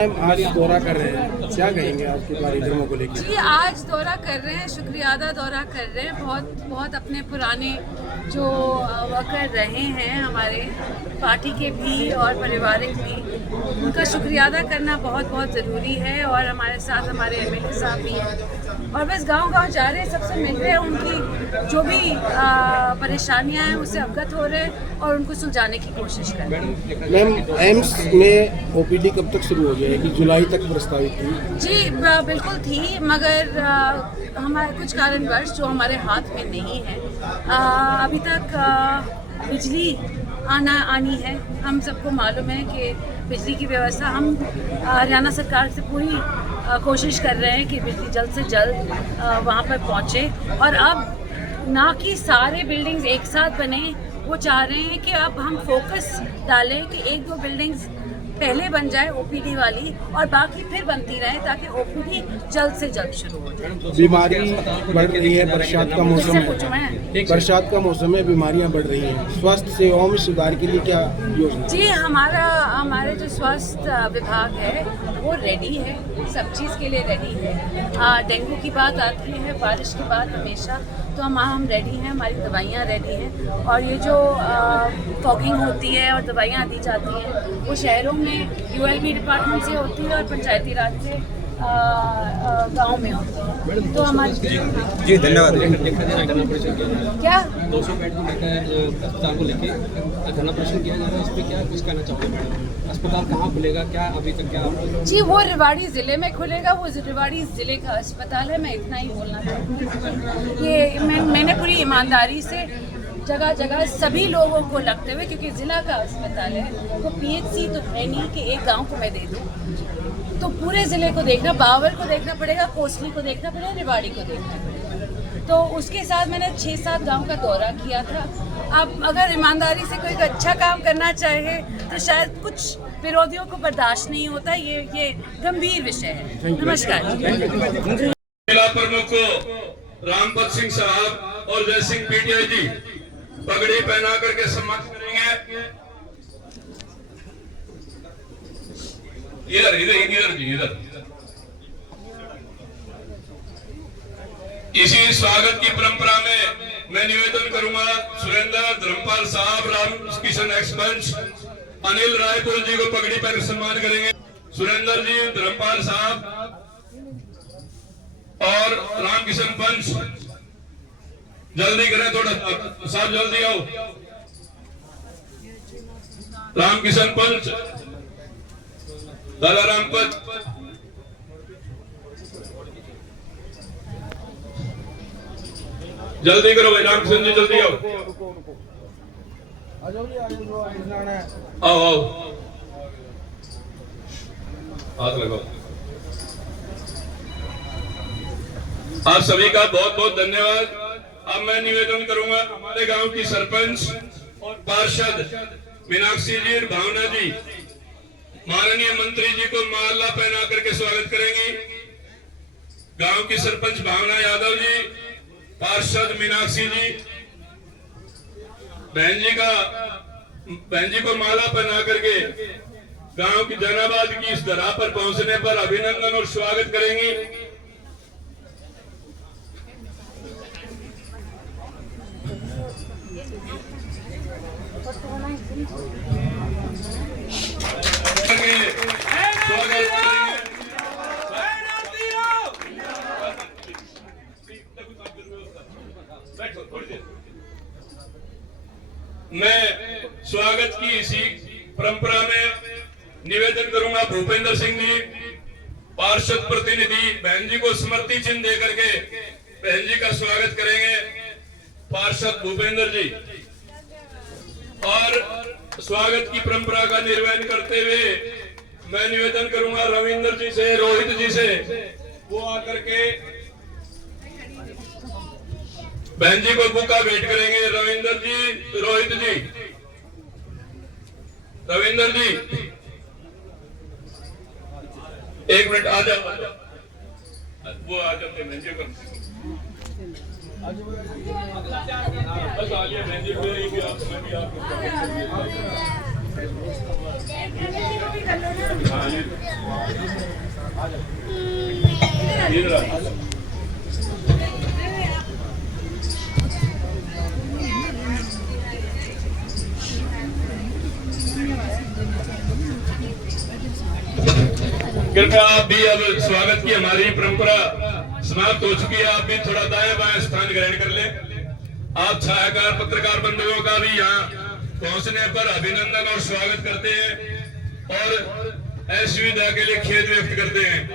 आज दौरा कर रहे हैं, क्या कहेंगे आपके कार्यक्रमों को लेकर? जी आज दौरा कर रहे हैं, शुक्रियादा दौरा कर रहे हैं। बहुत अपने पुराने जो वर्कर रहे हैं हमारे पार्टी के भी और पारिवारिक भी, उनका शुक्रियादा करना बहुत ज़रूरी है। और हमारे साथ हमारे एमएलए साहब भी हैं और बस गांव जा रहे हैं, सबसे मिल रहे हैं, उनकी जो भी परेशानियां हैं उससे अवगत हो रहे हैं और उनको सुलझाने की कोशिश कर रहे हैं। मैम, एम्स में ओपीडी कब तक शुरू हो जाएगी? जुलाई तक प्रस्तावित थी। जी बिल्कुल थी, मगर हमारे कुछ कारणवश जो हमारे हाथ में नहीं है, अभी तक बिजली आनी है। हम सबको मालूम है कि बिजली की व्यवस्था हम हरियाणा सरकार से पूरी कोशिश कर रहे हैं कि बिजली जल्द से जल्द वहाँ पर पहुँचे। और अब ना कि सारे बिल्डिंग्स एक साथ बने, वो चाह रहे हैं कि अब हम फोकस डालें कि एक दो बिल्डिंग्स पहले बन जाए ओपीडी वाली और बाकी फिर बनती रहे, ताकि ओपीडी जल्द से जल्द शुरू हो जाए। बीमारी बढ़ रही है, बरसात का मौसम है, बरसात का मौसम है, बीमारियां बढ़ रही हैं। स्वास्थ्य सेवाओं में सुधार के लिए क्या योजना? जी हमारे जो स्वास्थ्य विभाग है वो रेडी है, सब चीज़ के लिए रेडी है। डेंगू की बात आती है बारिश के बाद हमेशा, तो हम रेडी हैं, हमारी दवाइयाँ रेडी हैं। और ये जो फॉगिंग होती है और दवाइयाँ दी जाती हैं वो शहरों में यूएलबी डिपार्टमेंट से होती है और पंचायती राज से गांव में होती है। तो हमारी जी धन्यवाद। क्या 200 बेड को लेकर अस्पताल को लेकर धरना प्रदर्शन किया जा रहा है, इस पर क्या कुछ कहना चाहोगे मैडम? अस्पताल कहाँ खुलेगा, क्या अभी तक क्या? जी वो रेवाड़ी ज़िले में खुलेगा, वो रेवाड़ी ज़िले का अस्पताल है। मैं इतना ही बोलना चाहती हूँ। ये मैंने पूरी ईमानदारी से जगह जगह सभी लोगों को लगते हुए, क्योंकि ज़िला का अस्पताल है तो पीएचसी तो है नहीं कि एक गांव को मैं दे दूँ, तो पूरे ज़िले को देखना, बावल को देखना पड़ेगा, कोसली को देखना पड़ेगा, रेवाड़ी को देखना पड़ेगा। तो उसके साथ मैंने 6-7 गांव का दौरा किया था। अब अगर ईमानदारी से कोई अच्छा काम करना चाहे तो शायद कुछ विरोधियों को बर्दाश्त नहीं होता। ये गंभीर विषय है। नमस्कार। जिला प्रमुख रामपत सिंह साहब और जय सिंह पीटीआई जी पगड़ी पहना करके सम्मान करेंगे। इधर इधर इधर जी इधर। इसी स्वागत की परंपरा में मैं निवेदन करूंगा सुरेंद्र धर्मपाल साहब, रामकिशन एक्सपंच, अनिल रायपुर जी को पगड़ी पहनकर सम्मान करेंगे। सुरेंद्र जी, धर्मपाल साहब और रामकिशन पंच, जल्दी करें थोड़ा साहब, जल्दी आओ। रामकिशन पंच, दादा रामपत, जल्दी करो भाई। रामकिशन जी जल्दी आओ, आओ हाथ लगाओ। आप सभी का बहुत बहुत धन्यवाद। अब मैं निवेदन करूंगा हमारे गांव की सरपंच और पार्षद मीनाक्षी जी और भावना जी, माननीय मंत्री जी को माला पहना करके स्वागत करेंगी। गांव की सरपंच भावना यादव जी, पार्षद मीनाक्षी जी, बहन जी को माला पहना करके गांव की जनाबाद की इस दरगाह पर पहुंचने पर अभिनंदन और स्वागत करेंगी। मैं स्वागत की इसी परंपरा में निवेदन करूंगा भूपेंद्र सिंह जी, पार्षद प्रतिनिधि, बहन जी को स्मृति चिन्ह देकर के बहन जी का स्वागत करेंगे पार्षद भूपेंद्र जी। और स्वागत की परंपरा का निर्वहन करते हुए मैं निवेदन करूंगा रविंद्र जी से, रोहित जी से, वो आकर के बहन जी को बुका भेंट करेंगे। रविंद्र जी, रोहित जी, रविंद्र जी एक मिनट आ जाओ, वो आ जाते बहन जी को। बस आ गया बहन जी, कृपया आप भी, अब स्वागत की हमारी परंपरा समाप्त हो चुकी है, आप भी थोड़ा दाएं बाएं स्थान ग्रहण कर लें। आप छायाकार पत्रकार बंधुओं का भी यहाँ पहुंचने पर अभिनंदन और स्वागत करते हैं और असुविधा के लिए खेद व्यक्त करते हैं।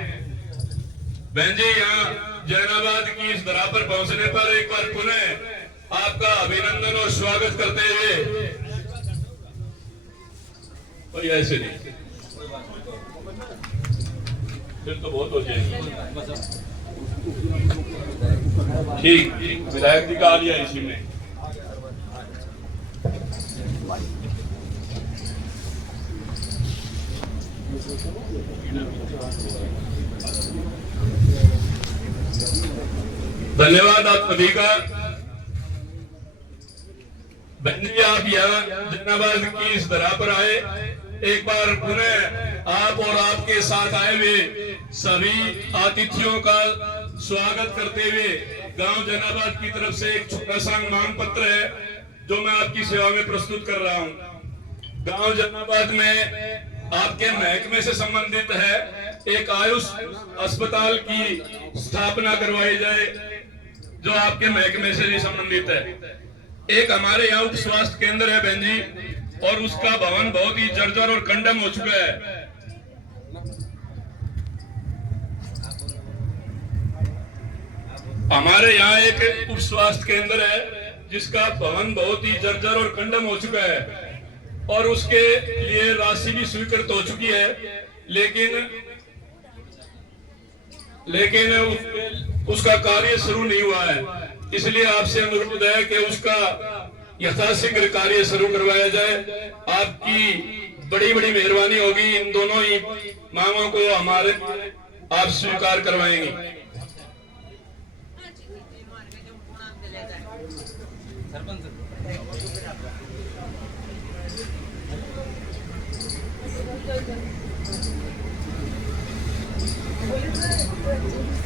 बहन जी, यहाँ जैनाबाद की इस धरा पर पहुंचने पर एक बार पुनः आपका अभिनंदन और स्वागत करते हुए, कोई ऐसे नहीं फिर तो बहुत हो जाएंगे। ठीक, विधायक जी का आ लिया इसी में। धन्यवाद आप सभी का। बहन जी, आप यहाँ जैनाबाद की इस धरा पर आए, एक बार पुनः आप और आपके साथ आए हुए सभी आतिथियों का स्वागत करते हुए गांव जैनाबाद की तरफ से एक छोटा सा मांग पत्र है जो मैं आपकी सेवा में प्रस्तुत कर रहा हूं। गांव जैनाबाद में आपके महकमे से संबंधित है, एक आयुष अस्पताल की स्थापना करवाई जाए जो आपके महकमे से भी संबंधित है। एक हमारे यहाँ उप स्वास्थ्य केंद्र है बहन जी, और उसका भवन बहुत ही जर्जर और कंडम हो चुका है। हमारे यहाँ एक उप स्वास्थ्य केंद्र है जिसका भवन बहुत ही जर्जर और कंडम हो चुका है और उसके लिए राशि भी स्वीकृत हो चुकी है, लेकिन उसका कार्य शुरू नहीं हुआ है। इसलिए आपसे अनुरोध है कि उसका यथाशीघ्र कार्य शुरू करवाया जाए। आपकी बड़ी बड़ी मेहरबानी होगी। इन दोनों ही मांगों को हमारे आप स्वीकार करवाएंगे।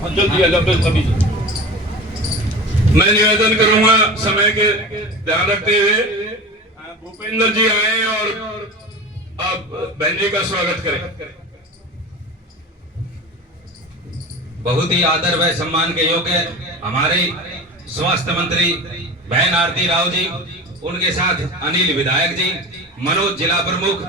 जल्दी सभी मैं निवेदन करूंगा समय के ध्यान रखते हुए भूपेंद्र जी आए और आप बहन जी का स्वागत करें। बहुत ही आदर व सम्मान के योग्य हमारे स्वास्थ्य मंत्री बहन आरती राव जी, उनके साथ अनिल विधायक जी, मनोज जिला प्रमुख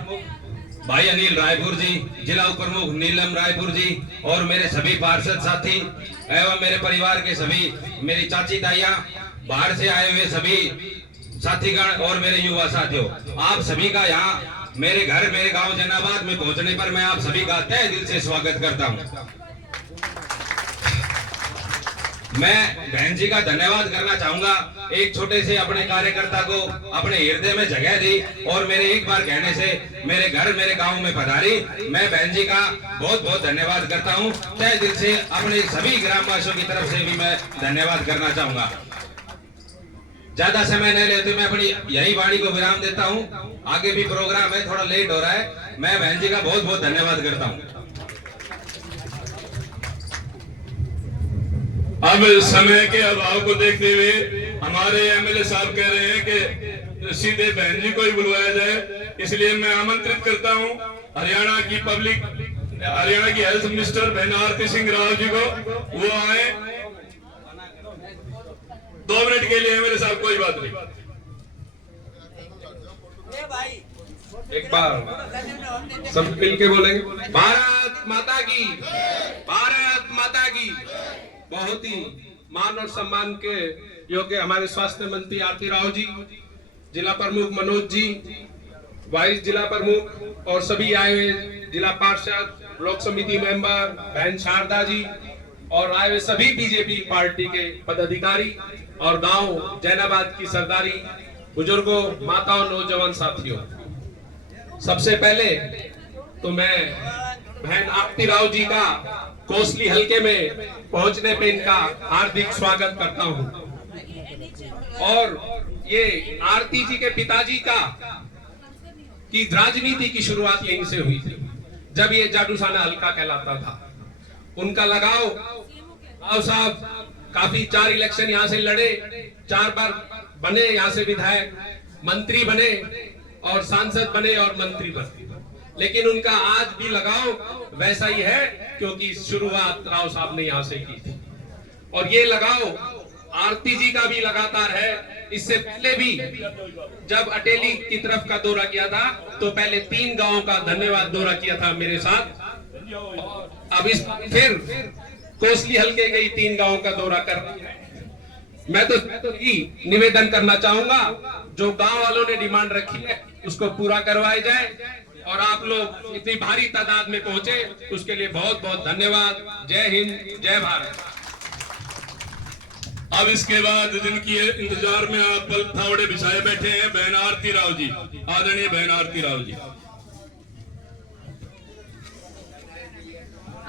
भाई अनिल रायपुर जी, जिला उप प्रमुख नीलम रायपुर जी और मेरे सभी पार्षद साथी एवं मेरे परिवार के सभी, मेरी चाची ताइयां, बाहर से आए हुए सभी साथीगण और मेरे युवा साथियों, आप सभी का यहाँ मेरे घर मेरे गांव जैनाबाद में पहुंचने पर मैं आप सभी का तहे दिल से स्वागत करता हूं। मैं बहन जी का धन्यवाद करना चाहूंगा, एक छोटे से अपने कार्यकर्ता को अपने हृदय में जगह दी और मेरे एक बार कहने से मेरे घर मेरे गांव में पधारी। मैं बहन जी का बहुत बहुत धन्यवाद करता हूं। तहे दिल से अपने सभी ग्रामवासियों की तरफ से भी मैं धन्यवाद करना चाहूंगा। ज्यादा समय नहीं लेते मैं अपनी यही वाणी को विराम देता हूं। आगे भी प्रोग्राम है, थोड़ा लेट हो रहा है। मैं बहन जी का बहुत बहुत धन्यवाद करता हूं। अब समय के अभाव को देखते हुए हमारे एमएलए साहब कह रहे हैं कि सीधे बहन जी को ही बुलवाया जाए, इसलिए मैं आमंत्रित करता हूं हरियाणा की हेल्थ मिनिस्टर बहन आरती सिंह राव जी को। वो आए 2 मिनट के लिए। एमएलए साहब कोई बात नहीं, एक बार सब मिल के बोलेंगे, भारत माता की, भारत माता की। बहुत ही मान और सम्मान के योग्य हमारे स्वास्थ्य मंत्री आरती राव जी, जिला प्रमुख मनोज जी, वाइस जिला प्रमुख और सभी आए हुए जिला पार्षद, ब्लॉक समिति मेंबर, बहन शारदा जी और आए हुए सभी बीजेपी पार्टी के पदाधिकारी और गांव जैनाबाद की सरदारी, बुजुर्गों, माताओं, नौजवान साथियों, सबसे पहले तो मैं बहन आरती राव जी का कोसली हलके में पहुंचने पे इनका हार्दिक स्वागत करता हूं। और ये आरती जी के पिताजी का कि राजनीति की शुरुआत यहीं से हुई थी, जब ये जाटूसाना हल्का कहलाता था। उनका लगाव, राव साहब काफी 4 इलेक्शन यहाँ से लड़े, 4 बार बने, यहाँ से विधायक, मंत्री बने और सांसद बने और मंत्री बने, लेकिन उनका आज भी लगाव वैसा ही है, क्योंकि शुरुआत राव साहब ने यहाँ से की थी। और ये लगाव आरती जी का भी लगातार है। इससे पहले भी जब अटेली की तरफ का दौरा किया था, तो पहले 3 गांवों का धन्यवाद दौरा किया था मेरे साथ। अब इस फिर कोसली हल्के के 3 गांवों का दौरा कर रही है। मैं तो ही निवेदन करना चाहूंगा, जो गांव वालों ने डिमांड रखी है उसको पूरा करवाया जाए, और आप लोग इतनी भारी तादाद में पहुंचे उसके लिए बहुत बहुत धन्यवाद। जय हिंद, जय भारत। अब इसके बाद जिनकी इंतजार में आप पल थावड़े बिछाए बैठे हैं, बहन आरती राव जी, आदरणीय बहन आरती राव जी।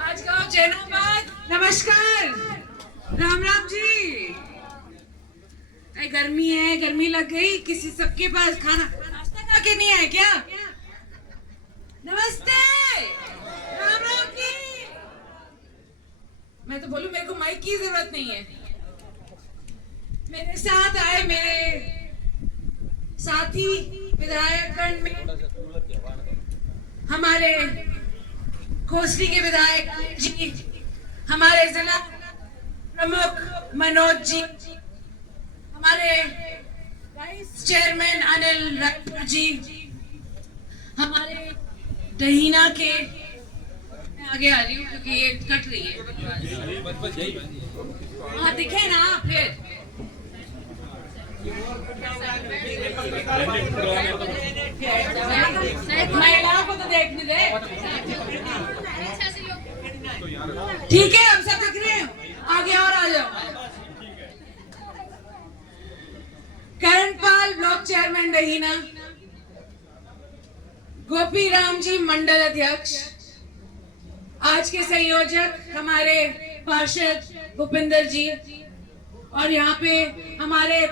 आज गाँव जैनाबाद, नमस्कार, राम राम जी। गर्मी है, गर्मी लग गई, किसी सबके पास खाना नाश्ता खा के नहीं है क्या? नमस्ते, राम राम जी। मैं तो बोलूं मेरे को माइक की जरूरत नहीं है। मेरे साथ आए मेरे साथी विधायकगण में हमारे खोसली के विधायक जी, हमारे जिला प्रमुख मनोज जी, हमारे वाइस चेयरमैन अनिल रायपुर जी, हमारे दहीना के, मैं आगे आ रही हूँ क्योंकि ये कट रही है, हाँ दिखे ना फिर। महिलाओं को तो देखने दे, ठीक है, हम सब दिख रहे हैं, आगे और आ जाओ। करणपाल ब्लॉक चेयरमैन दहीना, गोपी राम जी मंडल अध्यक्ष, आज के संयोजक हमारे पार्षद भूपिंदर जी, और यहाँ पे हमारे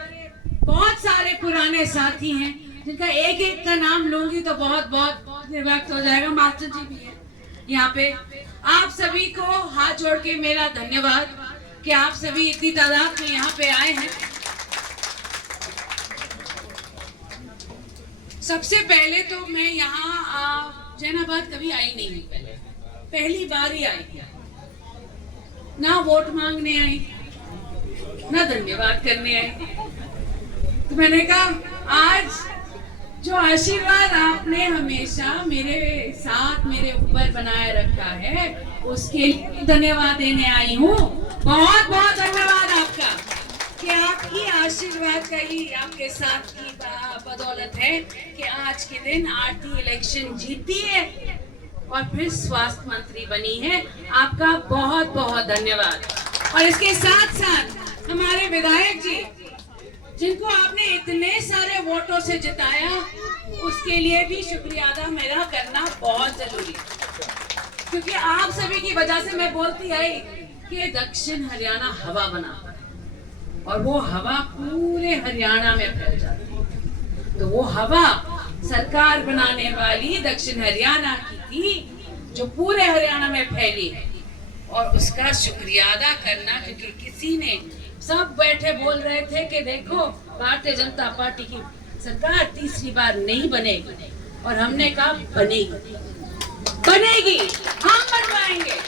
बहुत सारे पुराने साथी हैं जिनका एक एक का नाम लूंगी तो बहुत बहुत निर्वक्त हो जाएगा। मास्टर जी भी है यहाँ पे। आप सभी को हाथ जोड़ के मेरा धन्यवाद कि आप सभी इतनी तादाद में यहाँ पे आए हैं। सबसे पहले तो मैं यहाँ जैनाबाद कभी आई नहीं हूँ, पहली बार ही आई, ना वोट मांगने आई ना धन्यवाद करने आई। तो मैंने कहा आज जो आशीर्वाद आपने हमेशा मेरे साथ मेरे ऊपर बनाए रखा है उसके लिए धन्यवाद देने आई हूँ। बहुत बहुत धन्यवाद आपका कि आपकी आशीर्वाद का ही आपके साथ की बदौलत है कि आज के दिन आरती इलेक्शन जीती है और फिर स्वास्थ्य मंत्री बनी है। आपका बहुत बहुत धन्यवाद। और इसके साथ साथ हमारे विधायक जी जिनको आपने इतने सारे वोटों से जिताया, उसके लिए भी शुक्रिया अदा मेरा करना बहुत जरूरी है, क्योंकि आप सभी की वजह से मैं बोलती आई कि दक्षिण हरियाणा हवा बना और वो हवा पूरे हरियाणा में फैल जाती है। तो वो हवा सरकार बनाने वाली दक्षिण हरियाणा की थी जो पूरे हरियाणा में फैली है, और उसका शुक्रिया अदा करना, क्योंकि किसी ने सब बैठे बोल रहे थे कि देखो भारतीय जनता पार्टी की सरकार तीसरी बार नहीं बनेगी, और हमने कहा बनेगी, बनेगी, हम बनवाएंगे।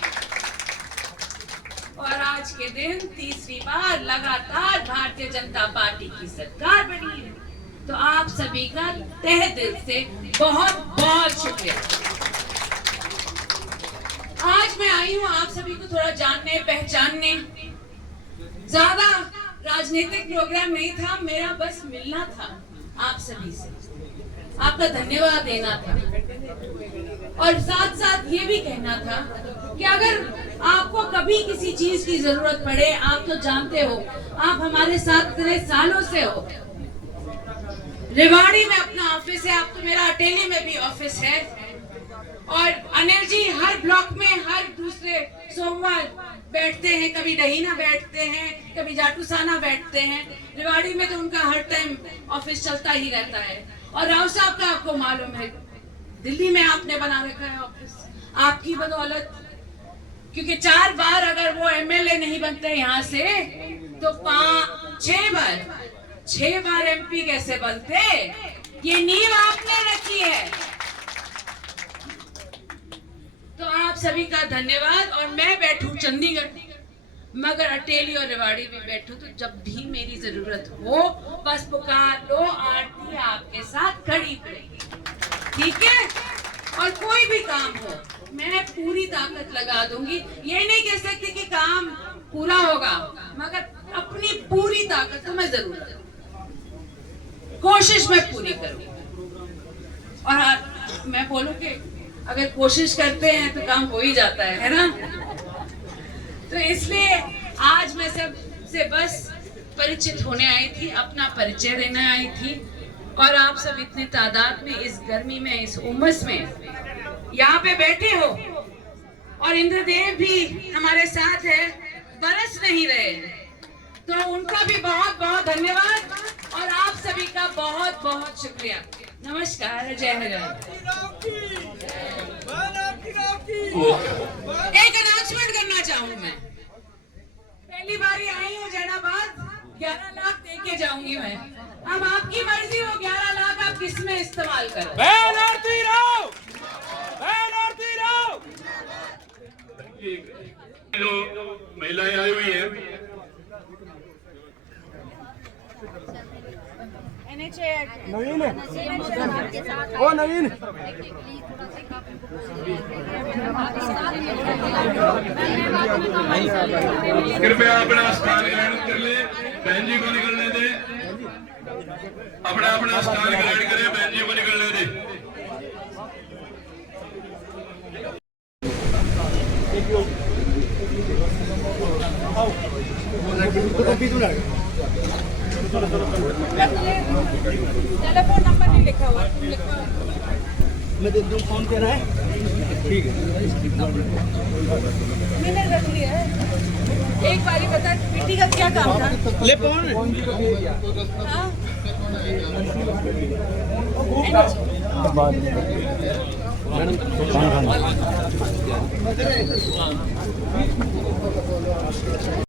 और आज के दिन तीसरी बार लगातार भारतीय जनता पार्टी की सरकार बनी है। तो आप सभी का तहे दिल से बहुत बहुत शुक्रिया। आज मैं आई हूँ आप सभी को थोड़ा जानने पहचानने। ज्यादा राजनीतिक प्रोग्राम नहीं था मेरा, बस मिलना था आप सभी से, आपका धन्यवाद देना था, और साथ साथ ये भी कहना था कि अगर आपको कभी किसी चीज की जरूरत पड़े, आप तो जानते हो, आप हमारे साथ इतने सालों से हो। रेवाड़ी में अपना ऑफिस है, आप तो मेरा अटेली में भी ऑफिस है, और अनिल जी हर ब्लॉक में हर दूसरे सोमवार बैठते हैं, कभी दहीना बैठते हैं, कभी जाटूसाना बैठते हैं। रेवाड़ी में तो उनका हर टाइम ऑफिस चलता ही रहता है। और राव साहब का आपको मालूम है दिल्ली में आपने बना रखा है ऑफिस, आपकी बदौलत। क्योंकि 4 बार अगर वो एमएलए नहीं बनते यहाँ से तो 6 बार एमपी कैसे बनते? ये नींव आपने रखी है। तो आप सभी का धन्यवाद। और मैं बैठूं चंडीगढ़, मगर अटेली और रेवाड़ी में बैठूं, तो जब भी मेरी जरूरत हो बस पुकार लो, आरती आपके साथ खड़ी पड़ेगी, ठीक है? और कोई भी काम हो मैं पूरी ताकत लगा दूंगी। ये नहीं कह सकती कि काम पूरा होगा, मगर अपनी पूरी ताकत तो मैं जरूर करूंगी, कोशिश मैं पूरी करूंगी। और मैं बोलूं कि अगर कोशिश करते हैं तो काम हो ही जाता है ना? तो इसलिए आज मैं सबसे बस परिचित होने आई थी, अपना परिचय देने आई थी। और आप सब इतने तादाद में इस गर्मी में, इस उमस में यहाँ पे बैठे हो, और इंद्रदेव भी हमारे साथ है, बरस नहीं रहे, तो उनका भी बहुत बहुत धन्यवाद और आप सभी का बहुत बहुत शुक्रिया। नमस्कार, जय हरियाणा। एक अनाउंसमेंट करना चाहूँ मैं, पहली बार आई हूँ जैनाबाद, 11 लाख दे के जाऊंगी मैं। अब आपकी मर्जी हो 11 लाख आप किस में इस्तेमाल करो। बहन आरती राव, बहन आरती राव। जो महिलाएं आई हुई हैं, नवीन है, ओ नवीन, कृपया अपना स्थान ग्रहण कर ले, बहन जी को निकलने दे। अपना स्थान ग्रहण करें, बहन जी को निकलने दे। टेलीफोन नंबर नहीं लिखा हुआ, मैं दे दूं, फोन पे रहा है, ठीक है, मैंने रख लिया है। एक बारी बता, बेटी का क्या काम था? ले फोन हाँ?